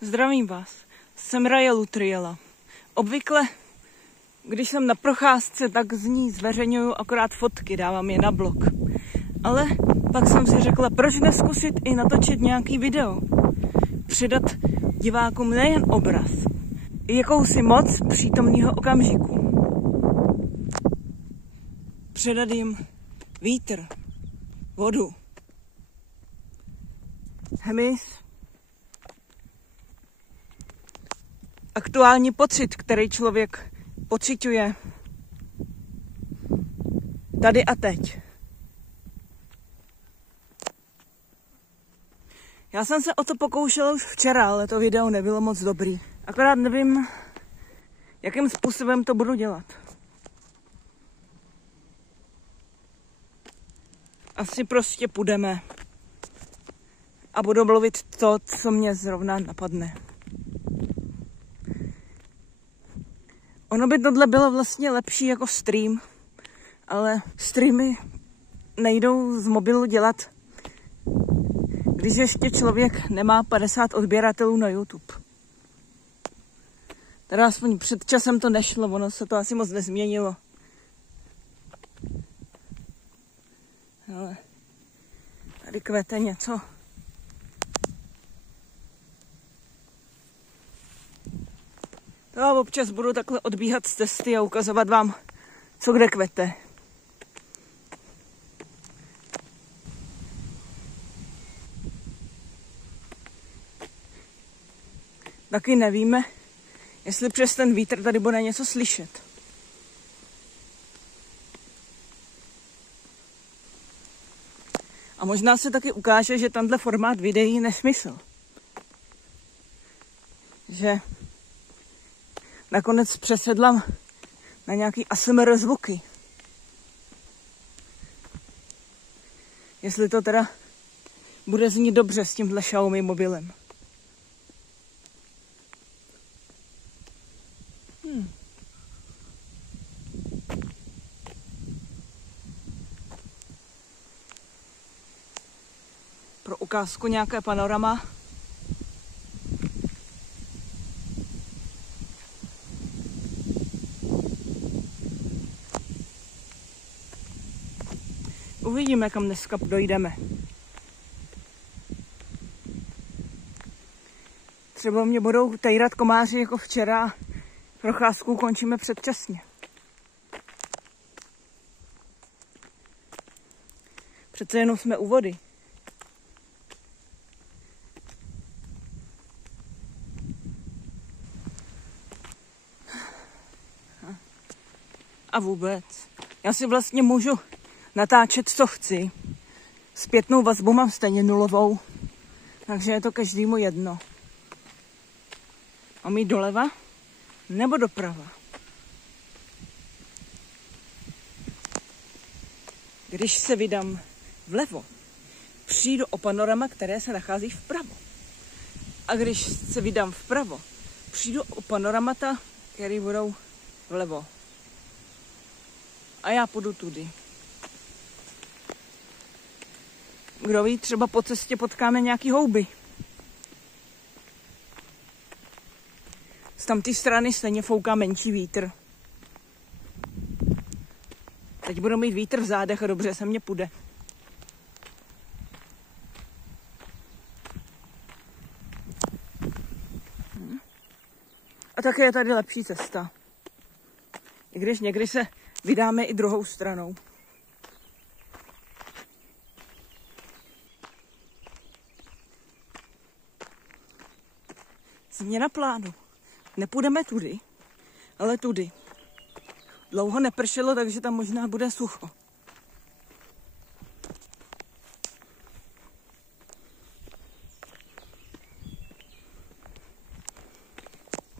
Zdravím vás, jsem Raja Lutriela. Obvykle, když jsem na procházce, tak z ní zveřejňuju akorát fotky, dávám je na blog. Ale pak jsem si řekla, proč neskusit i natočit nějaký video. Přidat divákům nejen obraz, i jakousi moc přítomného okamžiku. Předat jim vítr, vodu, hmyz, aktuální pocit, který člověk pociťuje tady a teď. Já jsem se o to pokoušela už včera, ale to video nebylo moc dobrý. Akorát nevím, jakým způsobem to budu dělat. Asi prostě půjdeme a budu mluvit to, co mě zrovna napadne. Ono by tohle bylo vlastně lepší jako stream, ale streamy nejdou z mobilu dělat, když ještě člověk nemá 50 odběratelů na YouTube. Teda aspoň před časem to nešlo, ono se to asi moc nezměnilo. Ale tady kvete něco. To já občas budu takhle odbíhat z cesty a ukazovat vám, co kde kvete. Taky nevíme, jestli přes ten vítr tady bude něco slyšet. A možná se taky ukáže, že tenhle formát videí je nesmysl. Že nakonec přesedlám na nějaký ASMR zvuky. Jestli to teda bude znít dobře s tímhle Xiaomi mobilem. Pro ukázku nějaké panorama. Uvidíme, kam dneska dojdeme. Třeba mě budou tejrat komáři jako včera. Procházku končíme předčasně. Přece jenom jsme u vody. A vůbec. Já si vlastně můžu natáčet, co chci. Zpětnou vazbu mám stejně nulovou, takže je to každému jedno. Mám jít doleva nebo doprava? Když se vydám vlevo, přijdu o panorama, které se nachází vpravo. A když se vydám vpravo, přijdu o panoramata, které budou vlevo. A já půjdu tudy. Kdo ví, třeba po cestě potkáme nějaký houby. Z tamté strany stejně fouká menší vítr. Teď budu mít vítr v zádech a dobře se mně půjde. A také je tady lepší cesta. I když někdy se vydáme i druhou stranou. Změna plánu. Nepůjdeme tudy, ale tudy. Dlouho nepršelo, takže tam možná bude sucho.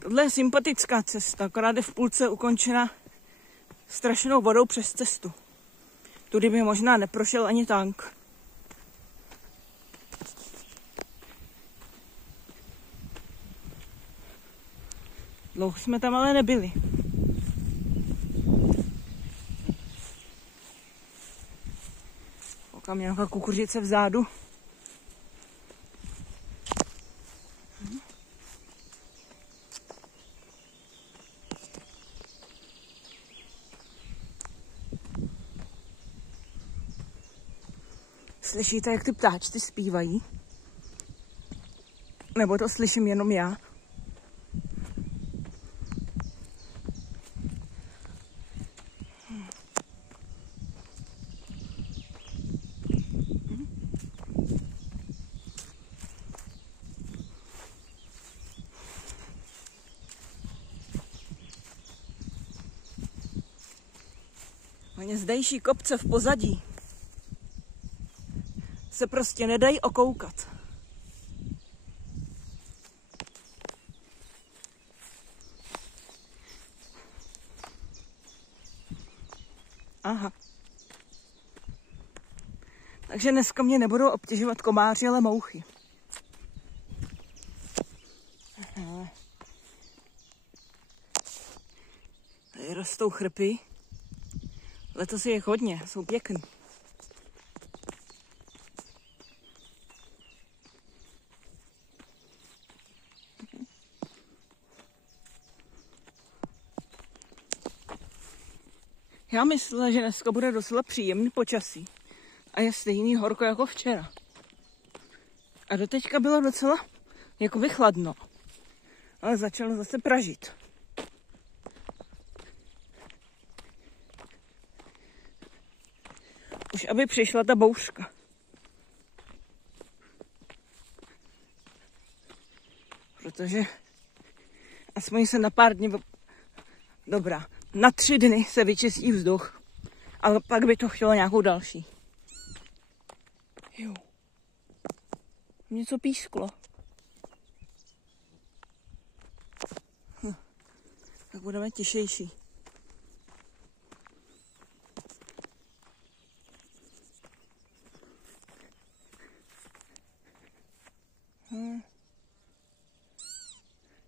Tohle je sympatická cesta, akorát je v půlce ukončena strašnou vodou přes cestu. Tudy by možná neprošel ani tank. Dlouho jsme tam ale nebyli. Koukám, nějaká kukuřice vzadu. Slyšíte, jak ty ptáčci zpívají? Nebo to slyším jenom já? Oni zdejší kopce v pozadí se prostě nedají okoukat. Aha. Takže dneska mě nebudou obtěžovat komáři, ale mouchy. Aha. Tady rostou chrpy. Letos je jich hodně, jsou pěkný. Já myslela, že dneska bude docela příjemný počasí. A je stejný horko jako včera. A doteďka bylo docela jakoby chladno. Ale začalo zase pražit. Už aby přišla ta bouřka. Protože aspoň se na pár dní... Dobrá, na 3 dny se vyčistí vzduch. Ale pak by to chtělo nějakou další. Jo. Něco písklo. Tak budeme tišejší.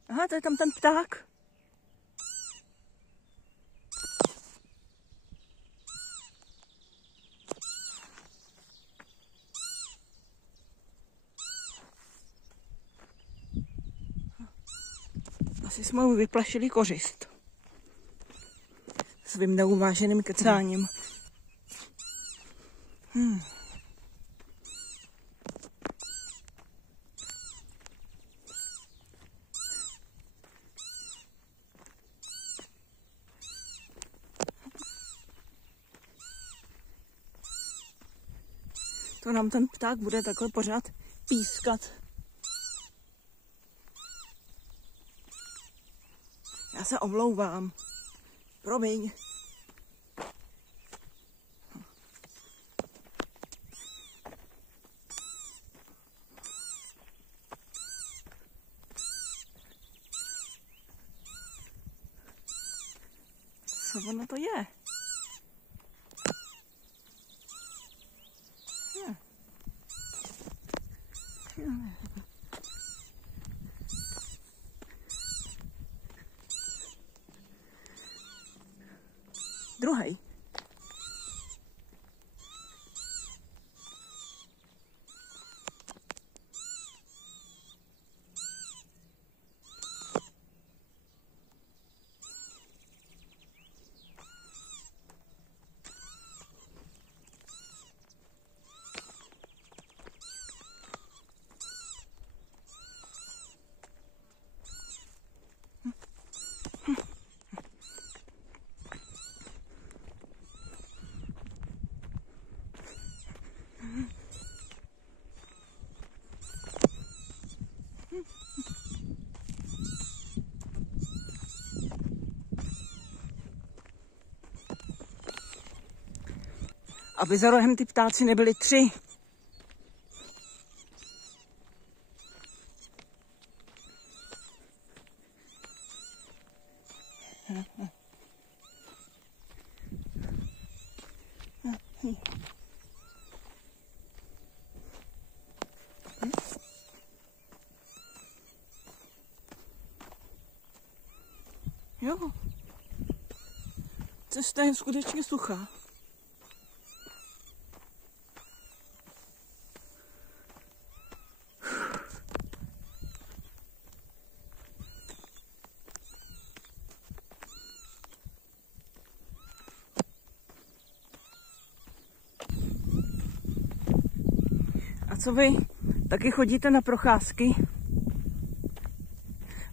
Aha, to je tam ten pták. Asi jsme mu vyplašili kořist. Svým neuváženým kecáním. To nám ten pták bude takhle pořád pískat. Já se omlouvám. Promiň. Co ono to je? Druhý. Aby za rohem ty ptáci nebyly 3. Jo. Cesta je skutečně suchá. co vy taky chodíte na procházky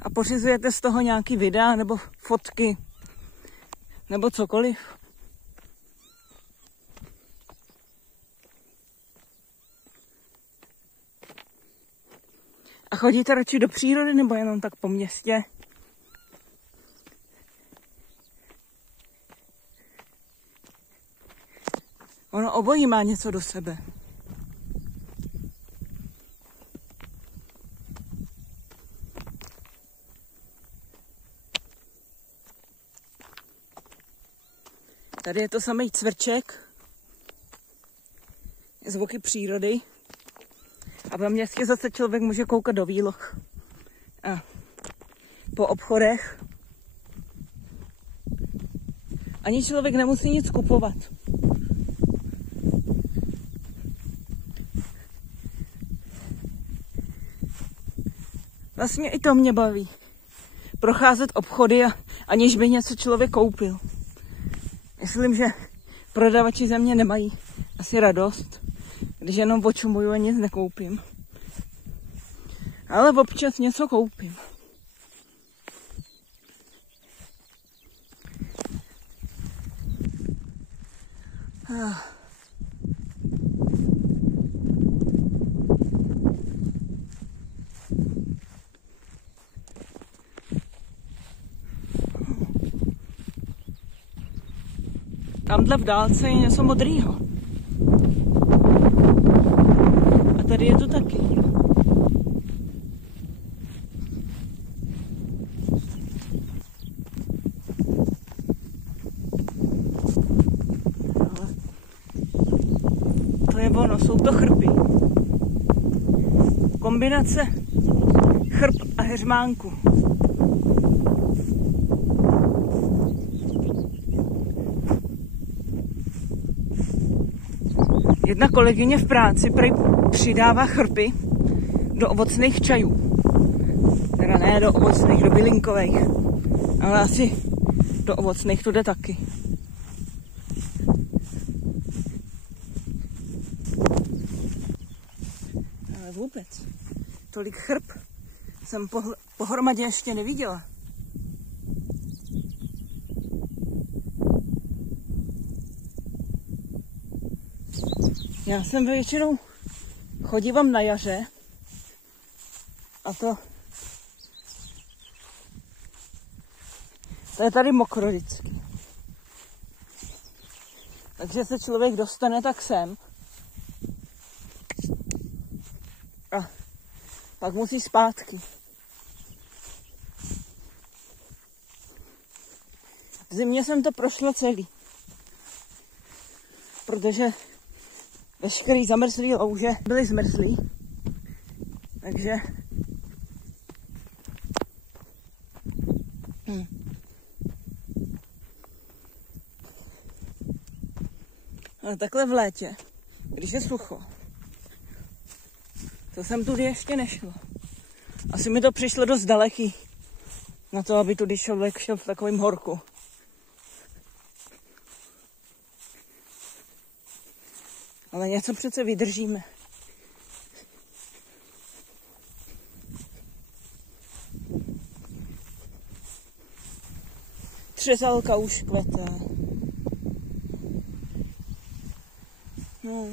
a pořizujete z toho nějaký videa nebo fotky nebo cokoliv? A chodíte radši do přírody nebo jenom tak po městě? Ono obojí má něco do sebe. Tady je to samý cvrček, zvuky přírody. A ve městě zase člověk může koukat do výloh a po obchodech. Ani člověk nemusí nic kupovat. Vlastně i to mě baví. Procházet obchody, aniž by něco člověk koupil. Myslím, že prodavači ze mě nemají asi radost, když jenom očumuju a nic nekoupím. Ale občas něco koupím. Tamhle v dálce je něco modrýho. A tady je to taky. To je ono, jsou to chrpy. Kombinace chrp a heřmánku. Jedna kolegyně v práci přidává chrpy do ovocných čajů. Teda ne do ovocných, do bylinkových. Ale asi do ovocných to jde taky. Ale vůbec. Tolik chrp jsem pohromadě ještě neviděla. Já jsem většinou chodívám na jaře a to je tady mokro vždycky. Takže se člověk dostane tak sem a pak musí zpátky. V zimě jsem to prošla celý, protože veškerý zamrzlý louže byly zmrzlý, takže Ale takhle v létě, když je sucho, to jsem tudy ještě nešla. Asi mi to přišlo dost daleký na to, aby tudy člověk šel v takovém horku. Ale něco přece vydržíme. Třezalka už kvete. No.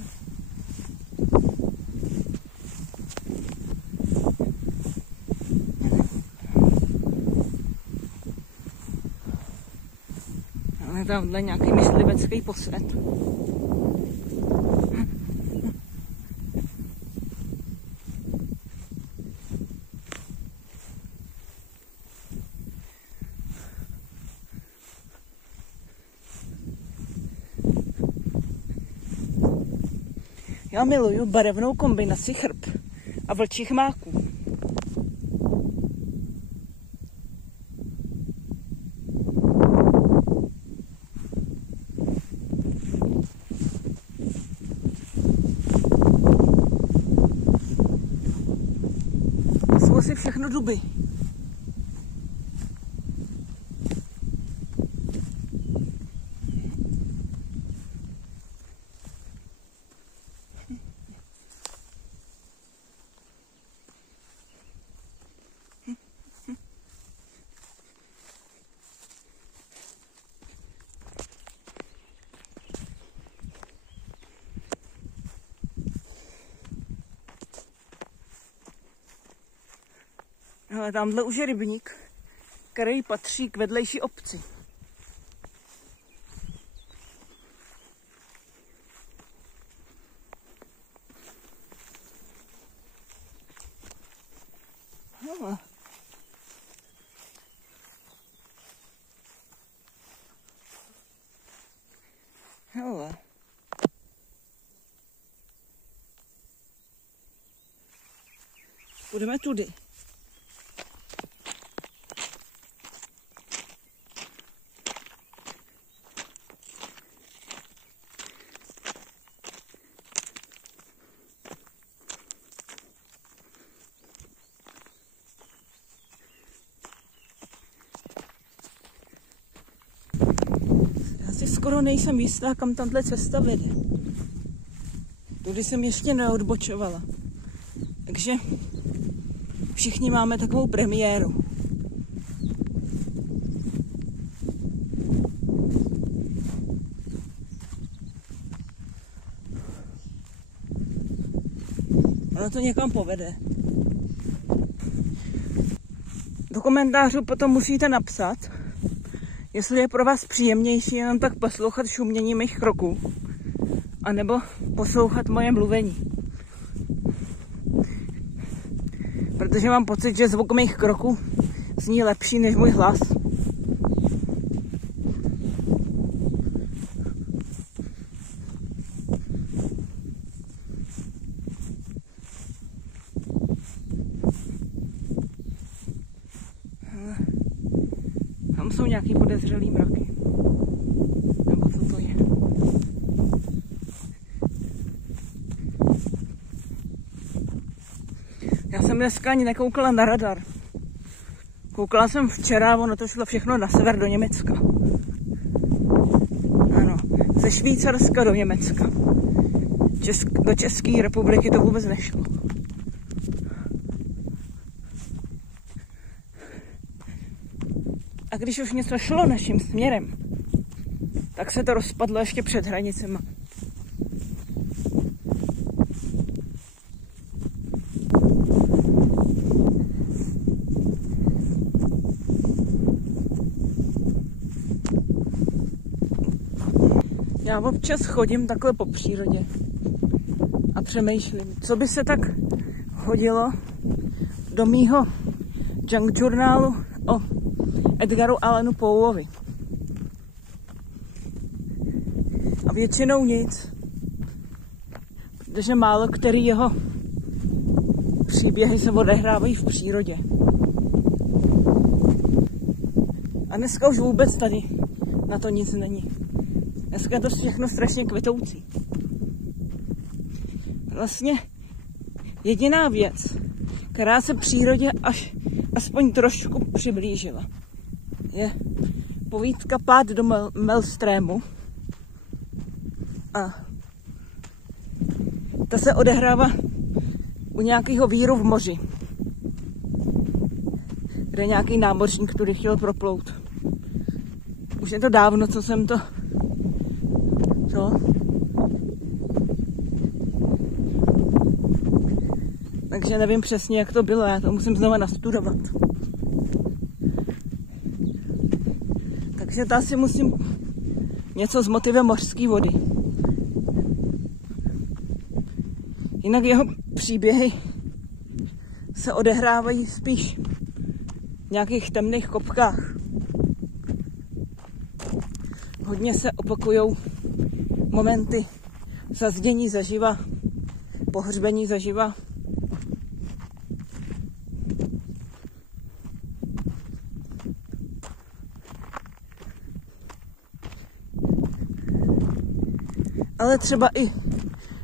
Ale tamhle nějaký myslivecký posvet. Já miluju barevnou kombinaci chrp a vlčích máků. To jsou asi všechno duby. Ale tamhle už je rybník, který patří k vedlejší obci. Hele. Hele. Půjdeme tudy. Já si skoro nejsem jistá, kam tahle cesta vede. Tudy jsem ještě neodbočovala. Takže všichni máme takovou premiéru. Ono to někam povede. Do komentářů potom musíte napsat, jestli je pro vás příjemnější jenom tak poslouchat šumění mých kroků, anebo poslouchat moje mluvení. Protože mám pocit, že zvuk mých kroků zní lepší než můj hlas. Tam jsou nějaký podezřelý mraky. Nebo co to je? Já jsem dneska ani nekoukala na radar. Koukala jsem včera, ono to šlo všechno na sever do Německa. Ano, ze Švýcarska do Německa. Do České republiky to vůbec nešlo. A když už něco šlo naším směrem, tak se to rozpadlo ještě před hranicema. Já občas chodím takhle po přírodě a přemýšlím, co by se tak hodilo do mýho junk journálu o Edgaru Allenu Poeovi. A většinou nic, protože málo který jeho příběhy se odehrávají v přírodě. A dneska už vůbec tady na to nic není. Dneska je to všechno strašně kvetoucí. Vlastně jediná věc, která se přírodě aspoň trošku přiblížila, je povídka Pád do Melstrému. A ta se odehrává u nějakého víru v moři, kde nějaký námořník tudy chtěl proplout. Už je to dávno, co jsem to... Takže nevím přesně, jak to bylo, já to musím znovu nastudovat. Takže asi musím něco s motivem mořské vody. Jinak jeho příběhy se odehrávají spíš v nějakých temných kopkách. Hodně se opakujou momenty zazdění zaživa, pohřbení zaživa. Ale třeba i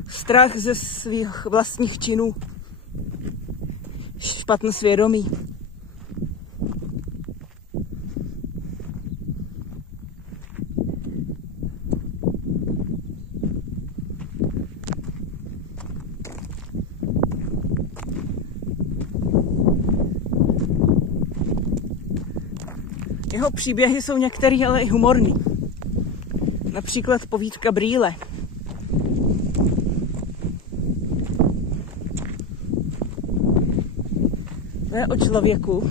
strach ze svých vlastních činů, špatné svědomí. Jeho příběhy jsou některé ale i humorný. Například povídka Brýle. je o člověku,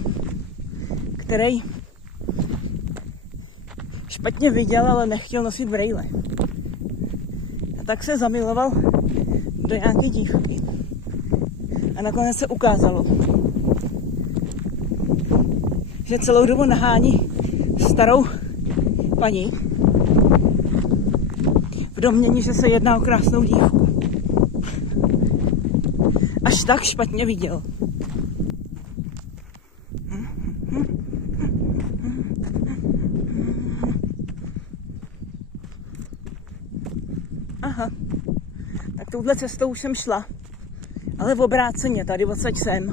který špatně viděl, ale nechtěl nosit brejle. A tak se zamiloval do nějaké dívky. A nakonec se ukázalo, že celou dobu nahání starou paní v domnění, že se jedná o krásnou dívku. Až tak špatně viděl. Aha, tak touhle cestou už jsem šla, ale v obráceně, tady odsaď jsem.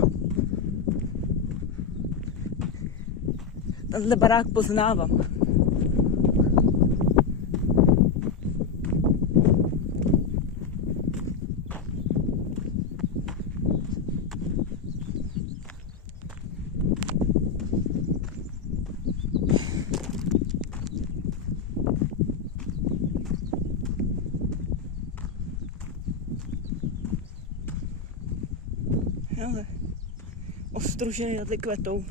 Tenhle barák poznávám. Hele, ostruženy tady kvetou.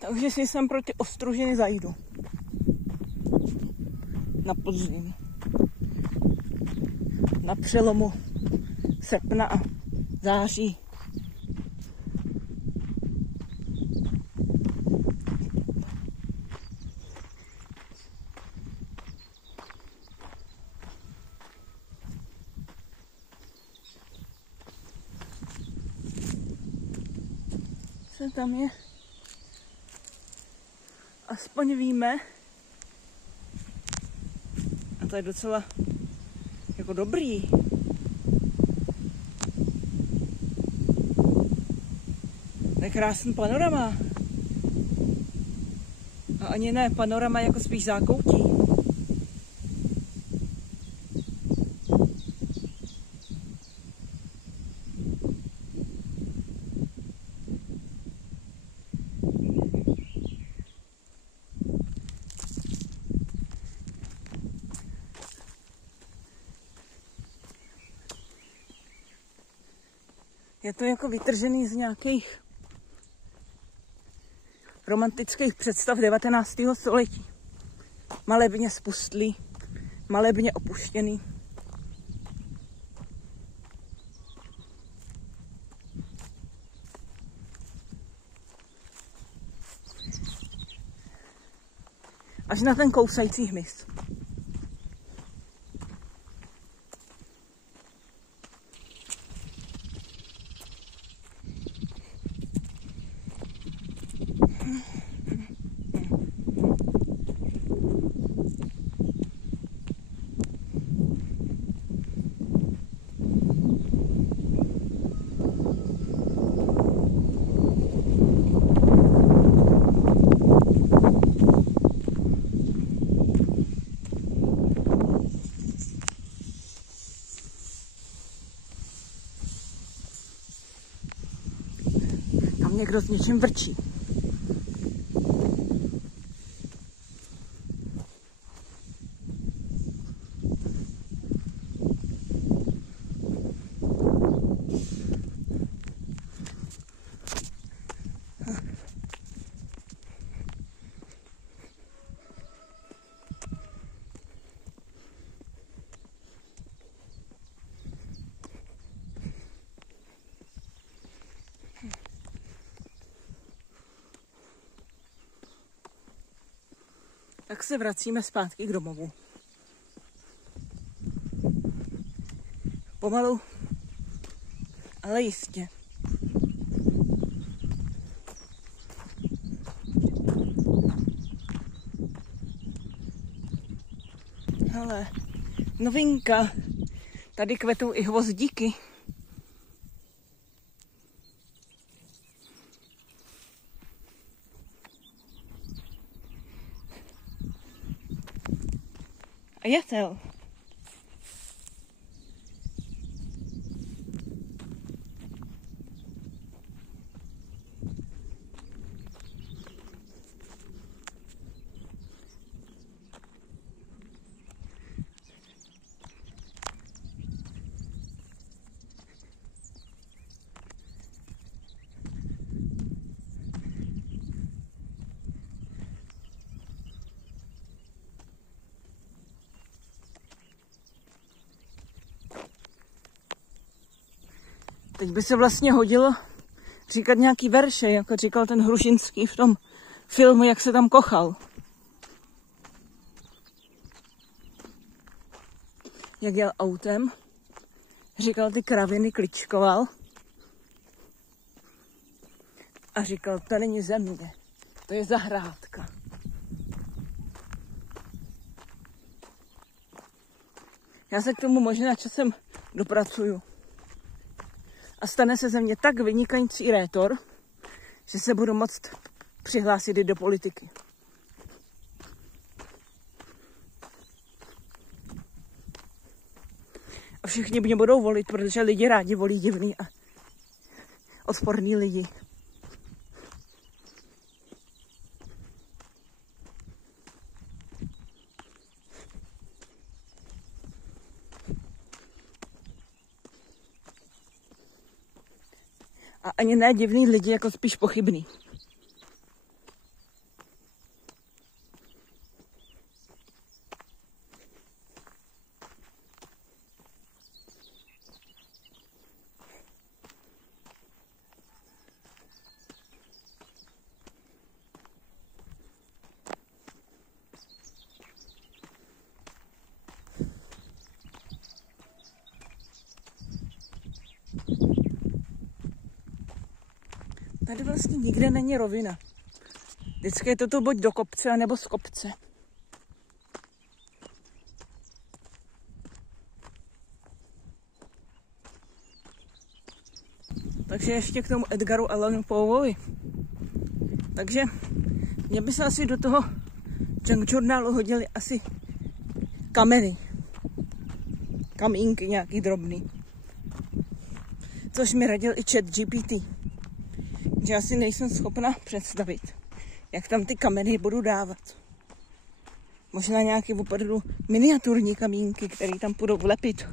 Takže si sem pro ty ostružiny zajdu. Na podzim. Na přelomu srpna a září. Co tam je? Aspoň víme. A to je docela jako dobrý. To je krásný panorama. A ani ne panorama, jako spíš zákoutí. Je to jako vytržený z nějakých romantických představ 19. století. Malebně spustlý, malebně opuštěný. Až na ten kousající hmyz. Někdo s něčím vrčí. Tak se vracíme zpátky k domovu. Pomalu, ale jistě. Hele, novinka. Tady kvetou i hvozdíky. A jatel. Teď by se vlastně hodilo říkat nějaký verše, jako říkal ten Hrušinský v tom filmu, jak se tam kochal. Jak jel autem, říkal ty kraviny, kličkoval a říkal, to není země, to je zahrádka. Já se k tomu možná časem dopracuju. A stane se ze mě tak vynikající rétor, že se budu moct přihlásit i do politiky. A všichni mě budou volit, protože lidi rádi volí divný a odporný lidi. A ani ne divný lidi, jako spíš pochybný. Tady vlastně nikde není rovina. Vždycky je to buď do kopce, anebo z kopce. Takže ještě k tomu Edgaru Allanu Poeovi. Takže mě by se asi do toho junk journálu hodili asi kameny. Kamínky nějaký drobný. Což mi radil i ChatGPT. Že já si nejsem schopna představit, jak tam ty kameny budu dávat. Možná nějaké opravdu miniaturní kamínky, které tam budou vlepit.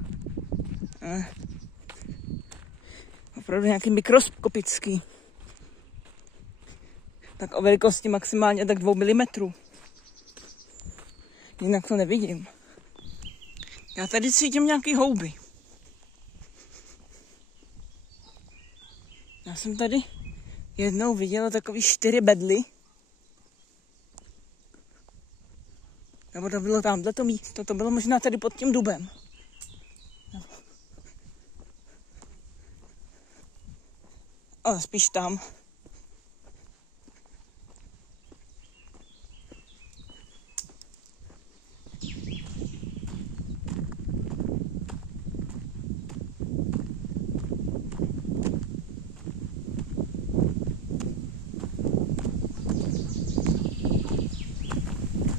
Opravdu nějaký mikroskopický. Tak o velikosti maximálně tak 2 mm. Jinak to nevidím. Já tady cítím nějaký houby. Já jsem tady jednou viděla takový 4 bedly. Nebo to bylo tamhleto místo, to bylo možná tady pod tím dubem. Ale spíš tam.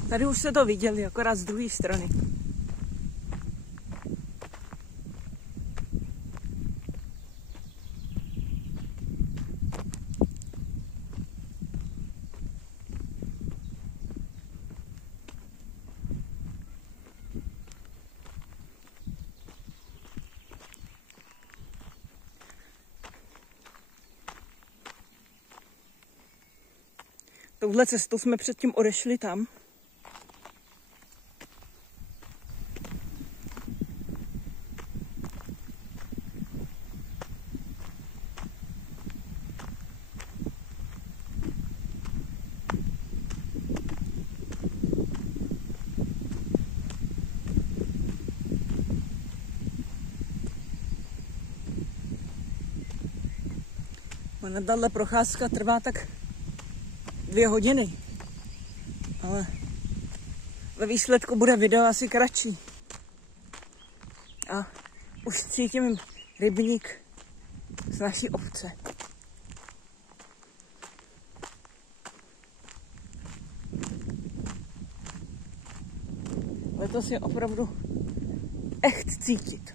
Tady už se to viděli, akorát z druhé strany. Touhle cestou jsme předtím odešli tam. Ona tahle procházka trvá tak 2 hodiny, ale ve výsledku bude video asi kratší. A už cítím rybník z naší obce. Letos je opravdu echt cítit.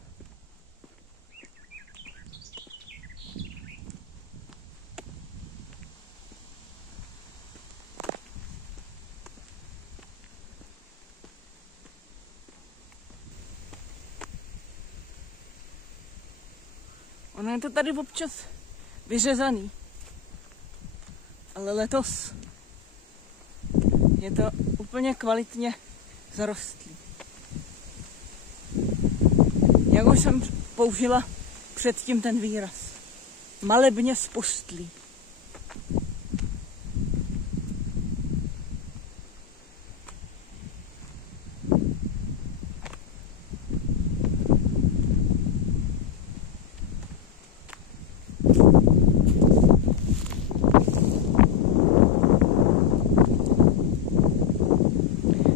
Ono je to tady občas vyřezaný, ale letos je to úplně kvalitně zarostlý. Jak už jsem použila předtím ten výraz. malebně spustlý.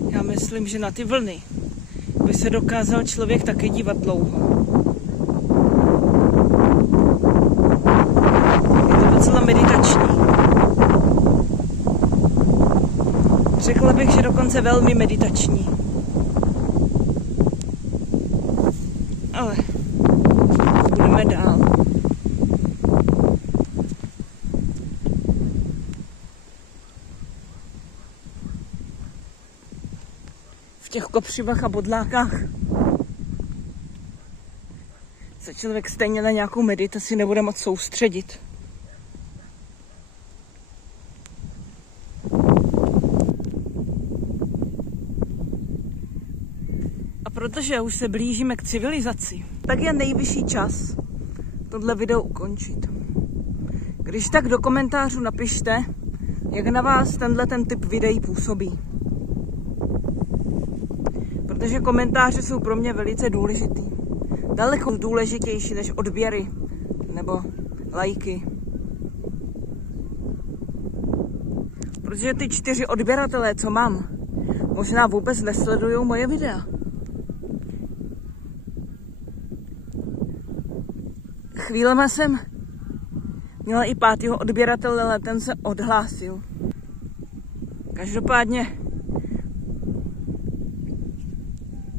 Já myslím, že na ty vlny by se dokázal člověk taky dívat dlouho. Je to docela meditační. Řekla bych, že dokonce velmi meditační. Ale budeme dál. V těch kopřivách a bodlákách se člověk stejně na nějakou meditaci nebude moc soustředit. A protože už se blížíme k civilizaci, tak je nejvyšší čas tohle video ukončit. Když tak do komentářů napište, jak na vás ten typ videí působí. Protože komentáře jsou pro mě velice důležitý. Daleko důležitější než odběry nebo lajky. Protože ty 4 odběratelé, co mám, možná vůbec nesledují moje videa. Chvílema jsem měla i 5. odběratele, ale ten se odhlásil. Každopádně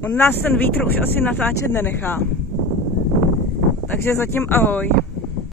on nás ten vítr už asi natáčet nenechá. Takže zatím ahoj.